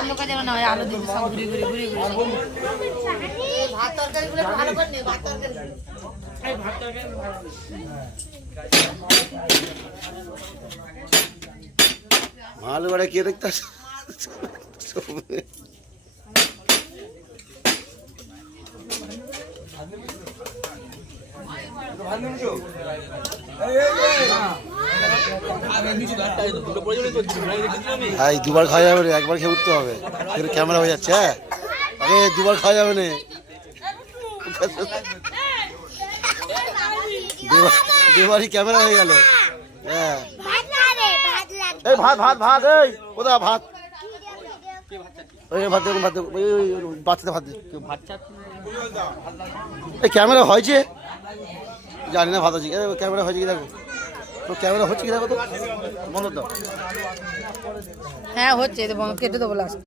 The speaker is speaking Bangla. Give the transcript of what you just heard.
অন্য কাজে না হয় আলো দিতে সব ঘুরে ঘুরে ঘুরে ঘুরে ভাত তরকারিগুলো ভালো করে নে ভাত তরকারি এই ভাত তরকারি ভালো ভালো করে কে দেখতাছ ভাই দুবার খাওয়া যাবে না, একবার খেয়ে উঠতে হবে, ক্যামেরা হয়ে যাচ্ছে। হ্যাঁ আরে দুবার খাওয়া যাবে না, দুবারই ক্যামেরা হয়ে গেল। হ্যাঁ এই ভাত ভাত ভাত এই কোথা ভাত ভাত দেখুন ভাত বাচ্চাদের ভাত এই ক্যামেরা হয়েছে জানি না ভাত আছে ক্যামেরা হয়েছে কি দেখো তো ক্যামেরা হচ্ছে কি দেখো তো বন্ধ দাও হ্যাঁ হচ্ছে কেটে দেবো লাস্ট